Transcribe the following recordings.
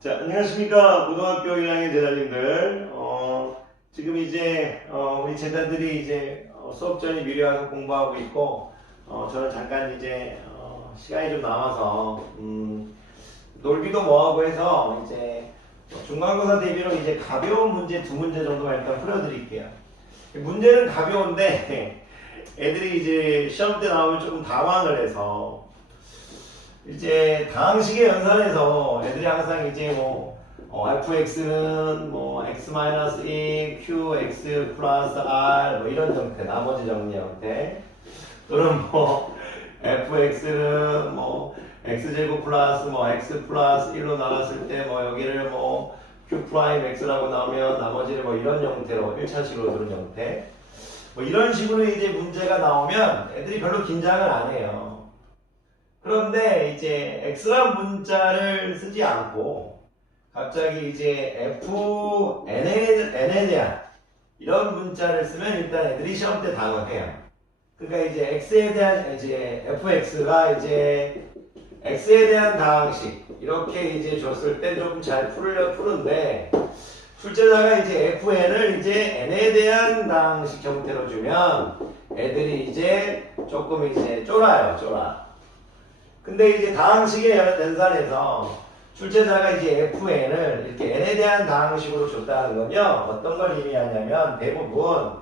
자, 안녕하십니까. 고등학교 1학년 제자님들. 지금 이제, 우리 제자들이 이제 수업 전에 미리 와서 공부하고 있고, 저는 잠깐 이제, 시간이 좀 남아서, 놀기도 뭐하고 해서, 이제, 중간고사 대비로 이제 가벼운 문제 두 문제 정도만 일단 풀어드릴게요. 문제는 가벼운데, 애들이 이제 시험 때 나오면 조금 당황을 해서, 이제 다항식의 연산에서 애들이 항상 이제 fx는 x-1 qx 플러스 r 이런 형태, 나머지 정리 형태, 또는 fx는 x제곱 플러스 x 플러스 1로 나눴을 때 여기를 q 프라임 x라고 나오면 나머지를 이런 형태로 1차식으로 두는 형태, 이런 식으로 이제 문제가 나오면 애들이 별로 긴장을 안 해요. 그런데 이제 x란 문자를 쓰지 않고 갑자기 이제 n에 대한 이런 문자를 쓰면 일단 애들이 시험 때 당황해요. 그러니까 이제 x에 대한 이제 fx가 이제 x에 대한 다항식 이렇게 이제 줬을 때 조금 잘 푸는데, 출제자가 이제 fn을 이제 n에 대한 다항식 형태로 주면 애들이 이제 조금 이제 쫄아. 근데 이제 다항식의 연산에서 출제자가 이제 fn을 이렇게 n에 대한 다항식으로 줬다는 건요, 어떤 걸 의미하냐면 대부분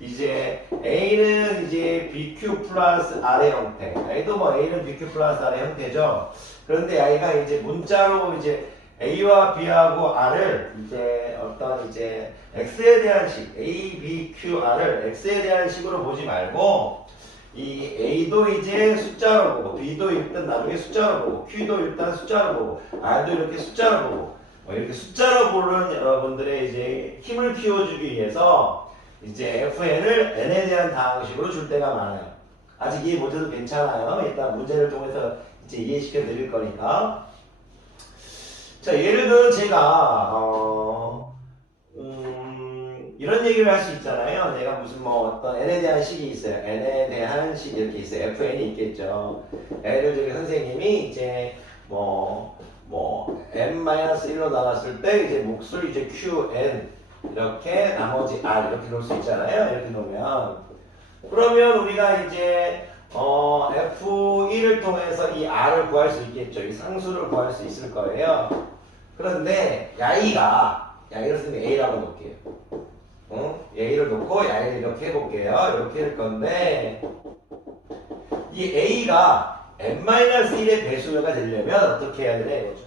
이제 a는 이제 bq 플러스 r의 형태, a도 a는 bq 플러스 r의 형태죠. 그런데 a가 이제 문자로 이제 a와 b하고 r을 이제 어떤 이제 x에 대한 식, a, b, q, r을 x에 대한 식으로 보지 말고 이 A도 이제 숫자로 보고, B도 일단 나중에 숫자로 보고, Q도 일단 숫자로 보고, R도 이렇게 숫자로 보고, 이렇게 숫자로 보는 여러분들의 이제 힘을 키워주기 위해서 이제 FN을 N에 대한 다항식으로 줄 때가 많아요. 아직 이해 못해도 괜찮아요. 일단 문제를 통해서 이제 이해시켜 드릴 거니까. 자, 예를 들어 제가, 이런 얘기를 할 수 있잖아요. 내가 무슨 어떤 n에 대한 식이 있어요. n에 대한 식 이렇게 있어요. fn이 있겠죠. 예를 들어 선생님이 이제 n-1로 나눴을 때 이제 몫을 이제 qn 이렇게 나머지 r 이렇게 놓을 수 있잖아요. 이렇게 놓으면, 그러면 우리가 이제 f1을 통해서 이 r을 구할 수 있겠죠. 이 상수를 구할 수 있을 거예요. 그런데 야이를 쓰면 a라고 놓을게요. A를 놓고 야를 이렇게 해볼게요. 이렇게 할 건데, 이 A가 n-1의 배수가 되려면 어떻게 해야 되냐 이거죠.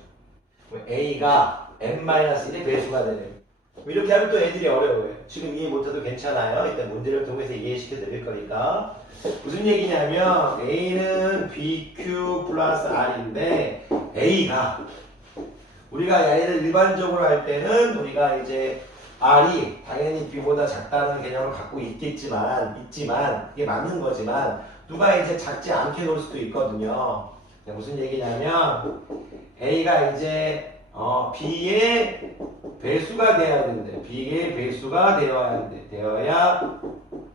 A가 n-1의 배수가 되려면 이렇게 하면 또 애들이 어려워요. 지금 이해 못해도 괜찮아요. 일단 문제를 통해서 이해시켜 드릴 거니까. 무슨 얘기냐면 A는 BQ 플러스 R인데, A가 우리가 야를 일반적으로 할 때는 우리가 이제 R이 당연히 B보다 작다는 개념을 갖고 있지만 이게 맞는 거지만 누가 이제 작지 않게 놓을 수도 있거든요. 무슨 얘기냐면 A가 이제 B의 배수가 돼야 되는데, B의 배수가 되어야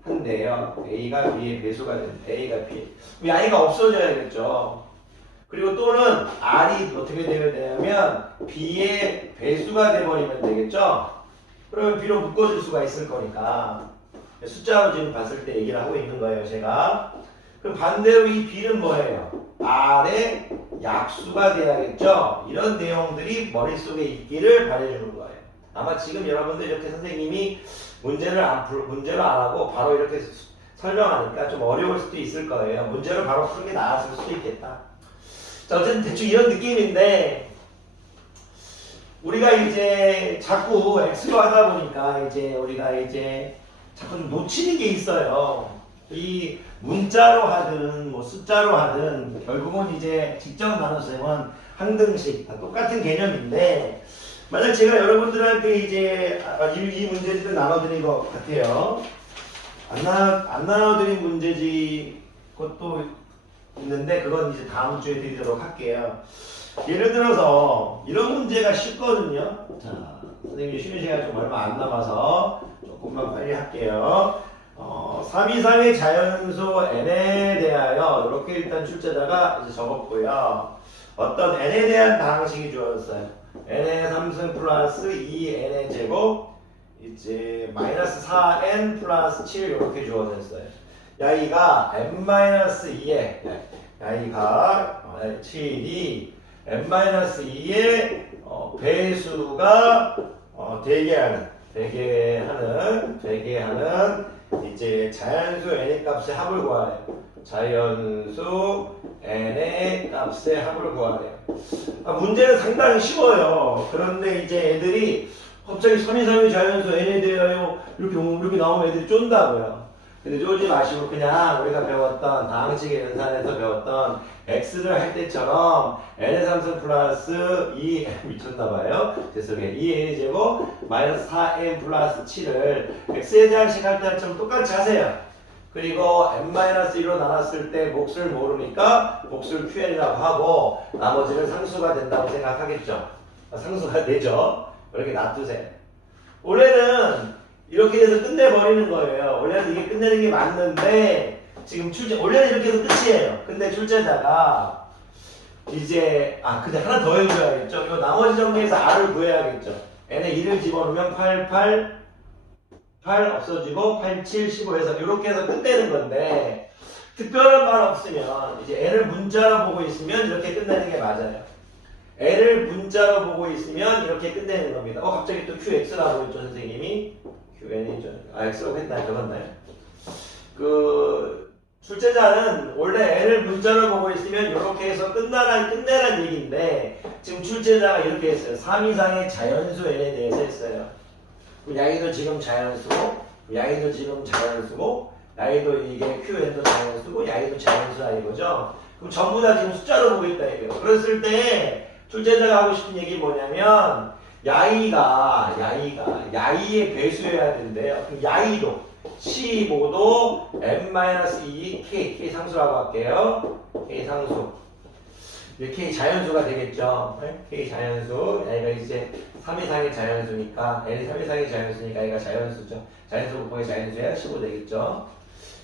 한대요. A가 B의 배수가 되는데, A가 B. I가 없어져야겠죠. 그리고 또는 R이 어떻게 되어야 되냐면 B의 배수가 돼버리면 되겠죠. 그러면 B로 묶어줄 수가 있을 거니까 숫자로 지금 봤을 때 얘기를 하고 있는 거예요, 제가. 그럼 반대로 이 B는 뭐예요? R의 약수가 돼야겠죠? 이런 내용들이 머릿속에 있기를 바라주는 거예요. 아마 지금 여러분들 이렇게 선생님이 문제를 안 하고 바로 이렇게 설명하니까 좀 어려울 수도 있을 거예요. 문제를 바로 푸는 게 나았을 수도 있겠다. 자, 어쨌든 대충 이런 느낌인데, 우리가 이제 자꾸 X로 하다 보니까 이제 우리가 이제 자꾸 좀 놓치는 게 있어요. 이 문자로 하든 숫자로 하든 결국은 이제 직접 나눠서 항등식 다 똑같은 개념인데, 만약 제가 여러분들한테 이제 이 문제지를 나눠드린 것 같아요. 안 나눠드린 문제지 그것도 있는데 그건 이제 다음 주에 드리도록 할게요. 예를 들어서 이런 문제가 쉽거든요. 자, 선생님 쉬는 시간이 좀 얼마 안 남아서 조금만 빨리 할게요. 323의 자연수 n에 대하여 이렇게 일단 출제자가 이제 적었고요. 어떤 n에 대한 다항식이 주어졌어요. n의 3승 플러스 2n의 제곱 이제 마이너스 4n 플러스 7 이렇게 주어져 있어요. 야이가 n-2에 야이가 7이 n-2의 배수가 되게 하는 이제 자연수 n의 값의 합을 구하래요. 자연수 n의 값의 합을 구하래요. 문제는 상당히 쉬워요. 그런데 이제 애들이 갑자기 3, 2, 3이 자연수 n에 대하여 이렇게 나오면 애들이 쫀다고요. 근데 쫄지 마시고 그냥 우리가 배웠던 다항식의 연산에서 배웠던 x를 할 때처럼 n의 3승 플러스 2 미쳤나봐요. 죄송해요. 2n의 제곱 마이너스 4n 플러스 7을 x의 제한식 할 때처럼 똑같이 하세요. 그리고 n-1로 나눴을 때 몫을 모르니까 몫을 qn이라고 하고 나머지는 상수가 된다고 생각하겠죠. 상수가 되죠. 이렇게 놔두세요. 원래는 이렇게 해서 끝내버리는 거예요. 원래는 이게 끝내는 게 맞는데 지금 원래는 이렇게 해서 끝이에요. 근데 출제자가 이제 근데 하나 더 해줘야겠죠. 이거 나머지 정리해서 r을 구해야겠죠. n에 2를 집어넣으면 8 없어지고 8, 7, 15에서 이렇게 해서 끝내는 건데 특별한 말 없으면 이제 n을 문자로 보고 있으면 이렇게 끝내는 게 맞아요. n을 문자로 보고 있으면 이렇게 끝내는 겁니다. 갑자기 또 qx라고 했죠 선생님이. qn이죠. x라고 했나요? 적었나요? 출제자는 원래 n을 문자로 보고 있으면 이렇게 해서 끝내라는 얘기인데 지금 출제자가 이렇게 했어요. 3 이상의 자연수 n에 대해서 했어요. 야이도 지금 자연수고 야이도 지금 자연수고 야이도 이게 qn도 자연수고 야이도 자연수다 이거죠. 그럼 전부 다 지금 숫자로 보고 있다 이거예요. 그랬을 때 출제자가 하고 싶은 얘기 뭐냐면 야이가 야이의 배수여야 되는데요. 그럼 야이도 15도 n-2 k 상수라고 할게요. k 상수. K 자연수가 되겠죠. K 자연수. 얘가 이제 3 이상의 자연수니까 n이 3 이상의 자연수니까 얘가 자연수죠. 자연수 곱하기 자연수야 15 되겠죠.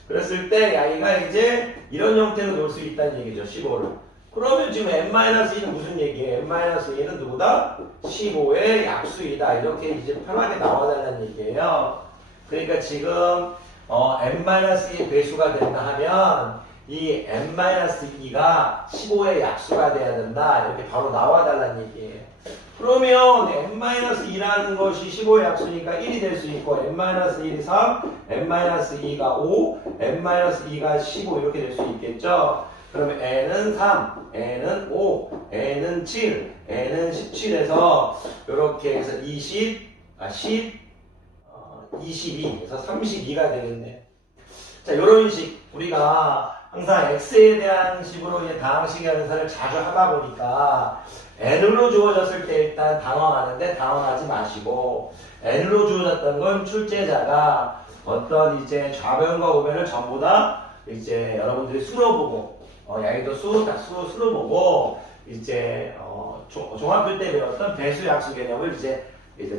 그랬을 때 야이가 이제 이런 형태로 놓을 수 있다는 얘기죠. 15를. 그러면 지금 n-2는 무슨 얘기예요? n-2는 누구다? 15의 약수이다. 이렇게 이제 편하게 나와달라는 얘기예요. 그러니까 지금 n-2의 배수가 된다 하면 이 n-2가 15의 약수가 돼야 된다. 이렇게 바로 나와달라는 얘기예요. 그러면 n-2라는 것이 15의 약수니까 1이 될 수 있고 n-1이 3, n-2가 5, n-2가 15 이렇게 될 수 있겠죠. 그러면 n은 3, n은 5, n은 7, n은 17에서 이렇게 해서 22에서 32가 되겠네. 자, 요런 식 우리가 항상 x에 대한 식으로 이제 다항식 연산을 자주 하다 보니까 n으로 주어졌을 때 일단 당황하는데 당황하지 마시고 n으로 주어졌던 건 출제자가 어떤 이제 좌변과 우변을 전부 다 이제 여러분들이 수로 보고 야이도 수로 보고 이제 종합교 때 배웠던 배수 약수 개념을 이제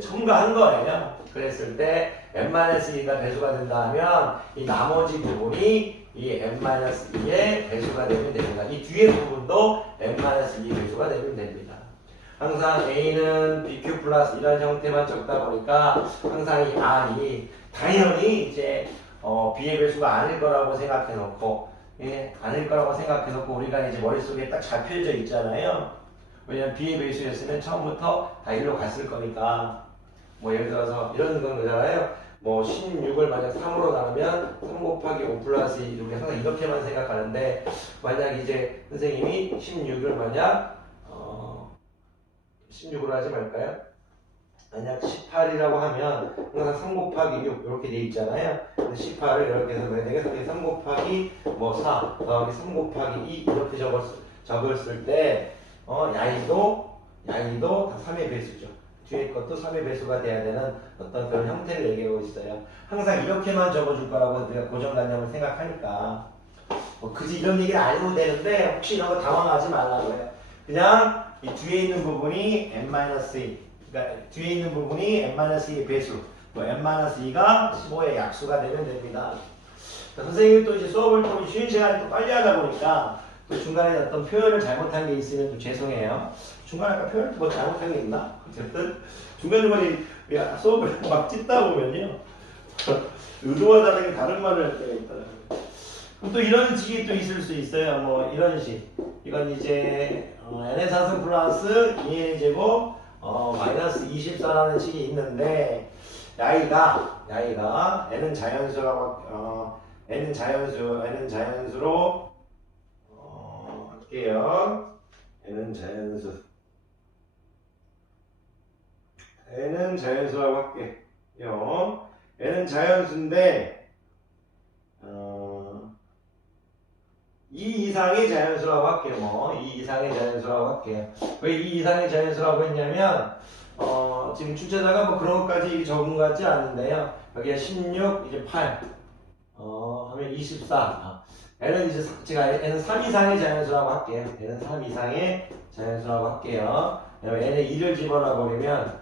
첨가한 거예요. 그랬을 때 n-2가 배수가 된다 하면 이 나머지 부분이 이 n-2의 배수가 되면 됩니다. 이 뒤에 부분도 n-2 배수가 되면 됩니다. 항상 a는 bq 플러스 이런 형태만 적다 보니까 항상 이 r이 당연히 이제 b의 배수가 아닐 거라고 생각해 놓고 아닐 거라고 생각해 놓고 우리가 이제 머릿속에 딱 잘 펴져 있잖아요. 왜냐면 b의 배수였으면 처음부터 다 1로 갔을 거니까. 뭐 예를 들어서 이런 건 거잖아요. 뭐 16을 만약 3으로 나누면 3 곱하기 5 플러스 2 우리 항상 이렇게만 생각하는데 만약 이제 선생님이 16을 만약 16으로 하지 말까요? 만약 18이라고 하면 항상 3 곱하기 6 이렇게 돼 있잖아요. 18을 이렇게 해서 내가 3 곱하기 뭐 4 더하기 3 곱하기 2 이렇게 적었을 때 야이도 다 3의 배수죠. 뒤에 것도 3의 배수가 돼야 되는 어떤 그런 형태를 얘기하고 있어요. 항상 이렇게만 적어줄 거라고 우리가 고정관념을 생각하니까 굳이 이런 얘기는 안 해도 되는데 혹시 이런 거 당황하지 말라고요. 그냥 이 뒤에 있는 부분이 n-2 그러니까 뒤에 있는 부분이 n-2의 배수 n-2가 15의 약수가 되면 됩니다. 선생님이 또 이제 수업을 좀 쉬는 시간에 또 빨리 하다 보니까 그 중간에 어떤 표현을 잘못한 게 있으면 좀 죄송해요. 중간에 아까 표현 뭐 잘못한 게 있나? 어쨌든 중간중간에 수업을 막 찍다 보면요. 의도와 다르게 다른 말을 할 때가 있더라고요. 그럼 또 이런 식이 또 있을 수 있어요. 뭐 이런 식. 이건 이제 n의 4승 플러스 2n의 제곱 마이너스 24라는 식이 있는데 야이가 n은 자연수라고 n은 자연수로 할게요. n은 자연수라고 할게요. n은 자연수인데 2 이상의 자연수라고 할게요. 뭐 2 이상의 자연수라고 할게요. 왜 2 이상의 자연수라고 했냐면 지금 출제자가 뭐 그런 것까지 적은 것 같지 않은데요. 여기가 16, 이제 8 하면 24 n은 이제 제가 n은 3 이상의 자연수라고 할게요. n은 3 이상의 자연수라고 할게요. n에 2를 집어넣어 버리면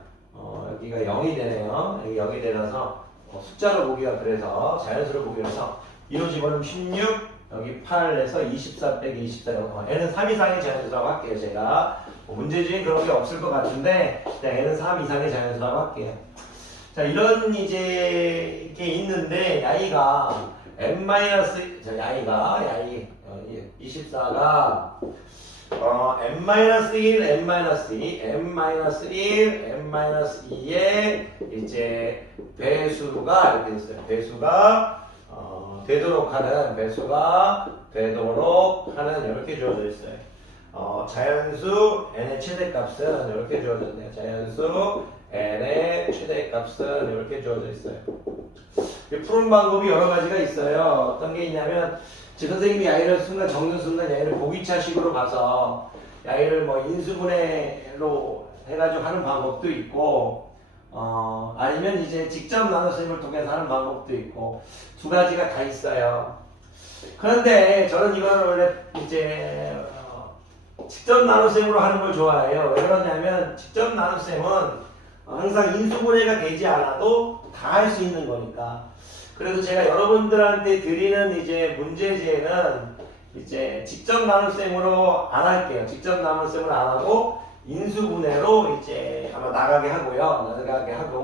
여기가 0이 되네요. 여기 0이 되어서 숫자로 보기가 그래서 자연수로 보기 위해서 2로 집어넣으면 16 여기 8에서 24 빼기 24라고 n은 3 이상의 자연수라고 할게요. 제가 문제 중에 그런 게 없을 것 같은데 그냥 n은 3 이상의 자연수라고 할게요. 자, 이런 이제 이게 있는데 야이가 야이 24가 n-1, n-2, n-1, n-2의 이제 배수가 이렇게 있어요. 배수가 되도록 하는 이렇게 주어져 있어요. 자연수 n의 최대값은 이렇게 주어졌네요. 자연수 n의 최대값은 이렇게 주어져 있어요. 푸는 방법이 여러 가지가 있어요. 어떤 게 있냐면 선생님이 야이를 적는 순간 야이를 보기차식으로 가서 야이를 뭐 인수분해로 해가지고 하는 방법도 있고 아니면 이제 직접 나눗셈을 통해서 하는 방법도 있고 두 가지가 다 있어요. 그런데 저는 이걸 원래 이제 직접 나눗셈으로 하는 걸 좋아해요. 왜 그러냐면 직접 나눗셈은 항상 인수분해가 되지 않아도 다 할 수 있는 거니까. 그래서 제가 여러분들한테 드리는 이제 문제제는 이제 직접 나눗셈으로 안 할게요. 직접 나눗셈을 안 하고 인수분해로 이제 아마 나가게 하고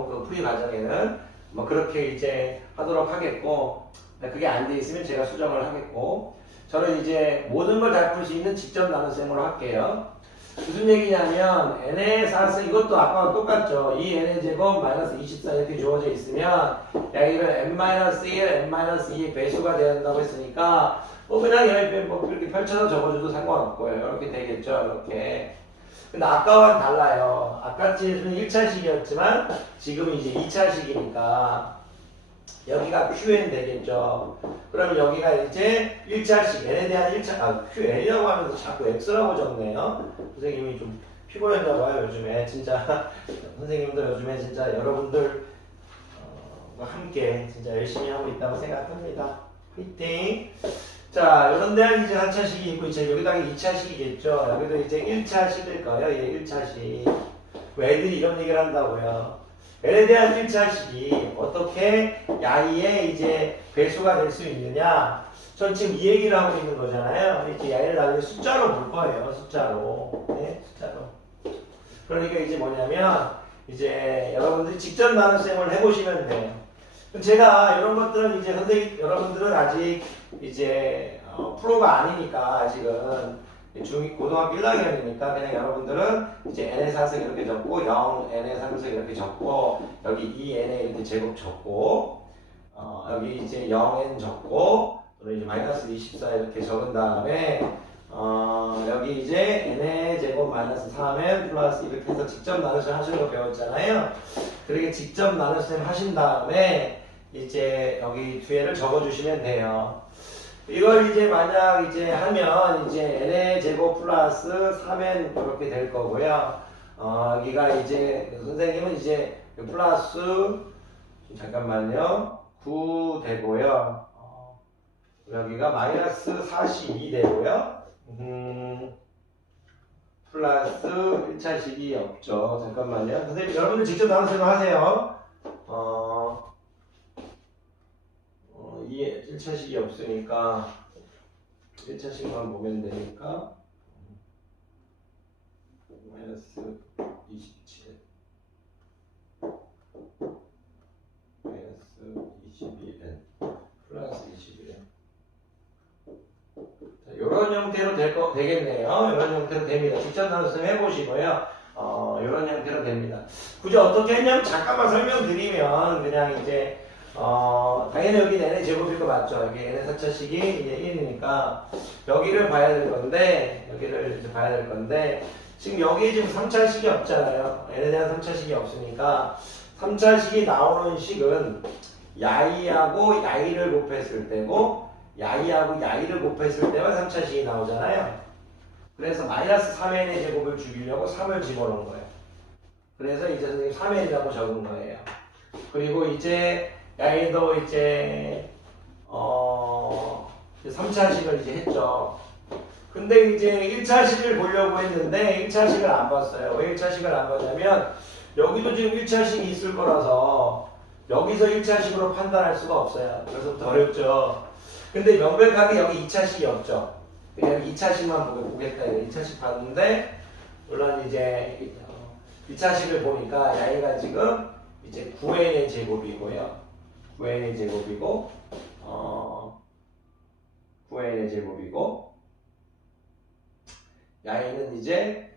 그 풀이 과정에는 뭐 그렇게 이제 하도록 하겠고, 그게 안 돼 있으면 제가 수정을 하겠고, 저는 이제 모든 걸 다 풀 수 있는 직접 나눗셈으로 할게요. 무슨 얘기냐면 n의 4승 이것도 아까랑 똑같죠. 이 n의 제곱 마이너스 24 이렇게 주어져 있으면 여기를 n-1, n-2의 배수가 되어야 한다고 했으니까 그냥 이렇게 펼쳐서 적어줘도 상관없고요. 이렇게 되겠죠. 이렇게. 근데 아까와는 달라요. 아까 지금 1차식이었지만 지금 이제 2차식이니까 여기가 qn 되겠죠. 그러면 여기가 이제 1차식, n에 대한 1차, qn이라고 하면서 자꾸 x라고 적네요. 선생님이 좀 피곤했나 봐요, 요즘에. 진짜, 선생님들 요즘에 진짜 여러분들, 함께 진짜 열심히 하고 있다고 생각합니다. 화이팅! 자, 이런 데는 이제 4차식이 있고, 이제 여기다가 2차식이겠죠. 여기도 이제 1차식일 거예요, 얘 1차식. 왜 애들이 이런 얘기를 한다고요? n에 대한 1차식이 어떻게 야이의 이제 배수가 될 수 있느냐? 전 지금 이 얘기를 하고 있는 거잖아요. 이렇게 야이를 나중에 숫자로 볼 거예요. 숫자로. 네, 숫자로. 그러니까 이제 뭐냐면, 이제 여러분들이 직접 나눗셈을 해보시면 돼요. 제가 이런 것들은 이제 여러분들은 아직 이제 프로가 아니니까 아직은 고등학교 1학년이니까 그냥 여러분들은 이제 n의 4승 이렇게 적고 0, n의 3승 이렇게 적고 여기 2n의 이렇게 제곱 적고 여기 이제 0n 적고 이제 마이너스 24 이렇게 적은 다음에 여기 이제 n의 제곱 마이너스 3n 플러스 이렇게 해서 직접 나눗셈 하시는 거 배웠잖아요. 그렇게 직접 나눗셈 하신 다음에 이제 여기 뒤에를 적어주시면 돼요. 이걸 이제 만약 이제 하면 이제 n의 제곱 플러스 3n 이렇게 될 거고요. 여기가 이제 선생님은 이제 플러스 잠깐만요. 9 되고요. 여기가 마이너스 42 되고요. 플러스 1차식이 없죠. 잠깐만요. 선생님 여러분들 직접 나눗셈을 하세요. 이게 1차식이 없으니까 1차식만 보면 되니까 마이너스 27 마이너스 22n 플러스 21n. 이런 형태로 되겠네요. 이런 형태로 됩니다. 직접 나눠서 해보시고요. 이런 형태로 됩니다. 굳이 어떻게 했냐면 잠깐만 설명드리면 그냥 이제 당연히 여기 n의 제곱일 거 맞죠? 여기 n의 4차식이 이제 1이니까 여기를 봐야 될 건데 여기를 이제 봐야 될 건데 지금 여기에 지금 3차식이 없잖아요. n에 대한 3차식이 없으니까 3차식이 나오는 식은 야이하고 야이를 곱했을 때고 야이하고 야이를 곱했을 때만 3차식이 나오잖아요. 그래서 마이너스 3n의 제곱을 죽이려고 3을 집어넣은 거예요. 그래서 이제 선생님 3n이라고 적은 거예요. 그리고 이제 야이도 이제 3차식을 이제 했죠. 근데 이제 1차식을 보려고 했는데 1차식을 안 봤어요. 왜 1차식을 안 봤냐면 여기도 지금 1차식이 있을 거라서 여기서 1차식으로 판단할 수가 없어요. 그래서부터 어렵죠. 근데 명백하게 여기 2차식이 없죠. 그냥 2차식만 보겠다. 2차식 봤는데 물론 이제 2차식을 보니까 야이가 지금 이제 9n의 제곱이고요. 9n의 제곱이고 9n의 제곱이고 야이는 이제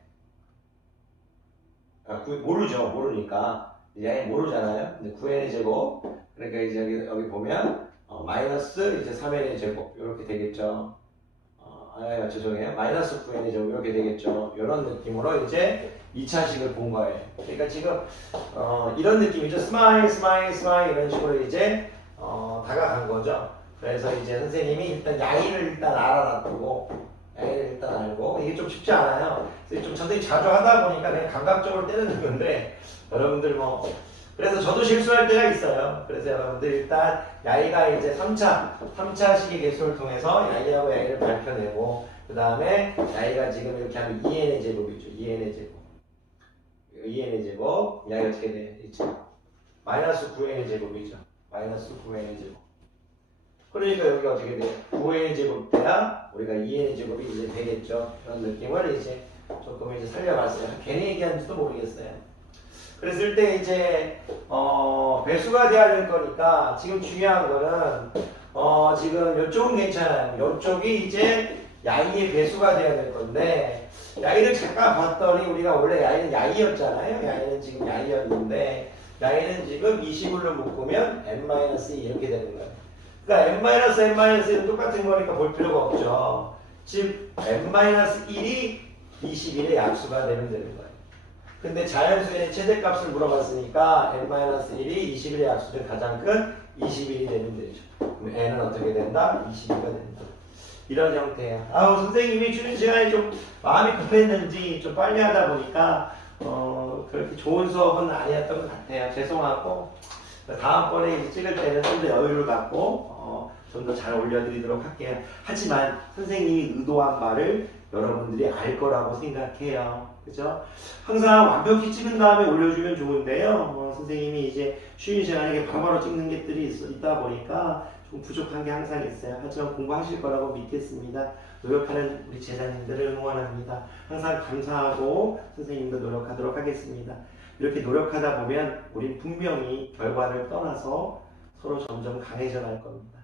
모르죠. 모르니까 야이 모르잖아요. 근데 9n의 제곱 그러니까 이제 여기 보면 마이너스 이제 3n의 제곱 이렇게 되겠죠. 죄송해요. 마이너스 9n의 제곱 이렇게 되겠죠. 이런 느낌으로 이제 2차식을 본 거예요. 그러니까 지금 이런 느낌이죠. 스마일 이런 식으로 이제 다가간 거죠. 그래서 이제 선생님이 일단 야이를 일단 알아놨고 야이를 일단 알고 이게 좀 쉽지 않아요. 좀 선생님이 자주 하다 보니까 그냥 감각적으로 때리는 건데 여러분들 그래서 저도 실수할 때가 있어요. 그래서 여러분들 일단 야이가 이제 3차식의 개수를 통해서 야이하고 야이를 밝혀내고 그 다음에 야이가 지금 이렇게 하면 2n의 제곱이죠. 2n의 제곱. 2n의 제곱. 야이가 어떻게 돼? 있죠. 마이너스 9n의 제곱이죠. 마이너스 9n의 제곱. 그러니까 여기가 어떻게 돼요? 9n의 제곱 돼야 우리가 2n의 제곱이 이제 되겠죠. 그런 느낌을 이제 조금 이제 살려봤어요. 괜히 얘기하는지도 모르겠어요. 그랬을 때 이제 배수가 돼야 될 거니까 지금 중요한 거는 지금 이쪽은 괜찮아요. 이쪽이 이제 야이의 배수가 돼야 될 건데 야이를 잠깐 봤더니 우리가 원래 야이는 야이였잖아요. 야이는 지금 야이였는데 야이는 지금 20으로 묶으면 n-2 이렇게 되는 거예요. 그러니까 n-1은 똑같은 거니까 볼 필요가 없죠. 즉 n-1이 21의 약수가 되면 되는 거예요. 근데 자연수의 최대값을 물어봤으니까 n-1이 21의 약수 중 가장 큰 21이 되면 되죠. 그럼 n은 어떻게 된다? 22가 된다. 이런 형태야. 선생님이 주는 시간에 좀 마음이 급했는지 좀 빨리 하다 보니까 그렇게 좋은 수업은 아니었던 것 같아요. 죄송하고 다음번에 찍을 때는 좀 더 여유를 갖고 좀 더 잘 올려드리도록 할게요. 하지만 선생님이 의도한 말을 여러분들이 알 거라고 생각해요. 그죠? 항상 완벽히 찍은 다음에 올려주면 좋은데요. 선생님이 이제 쉬는 시간에 바로바로 찍는 것들이 있다 보니까 좀 부족한 게 항상 있어요. 하지만 공부하실 거라고 믿겠습니다. 노력하는 우리 제자님들을 응원합니다. 항상 감사하고 선생님도 노력하도록 하겠습니다. 이렇게 노력하다 보면 우린 분명히 결과를 떠나서 서로 점점 강해져 갈 겁니다.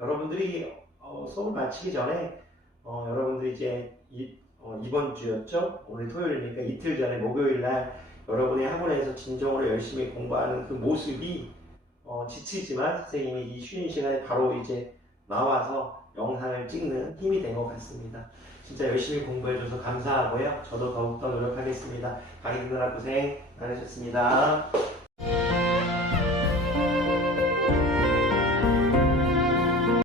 여러분들이 수업을 마치기 전에 여러분들이 이제 이번 주였죠? 오늘 토요일이니까 이틀 전에 목요일날 여러분의 학원에서 진정으로 열심히 공부하는 그 모습이 지치지만 선생님이 이 쉬는 시간에 바로 이제 나와서 영상을 찍는 힘이 된 것 같습니다. 진짜 열심히 공부해줘서 감사하고요. 저도 더욱더 노력하겠습니다. 강의 듣느라 고생 많으셨습니다.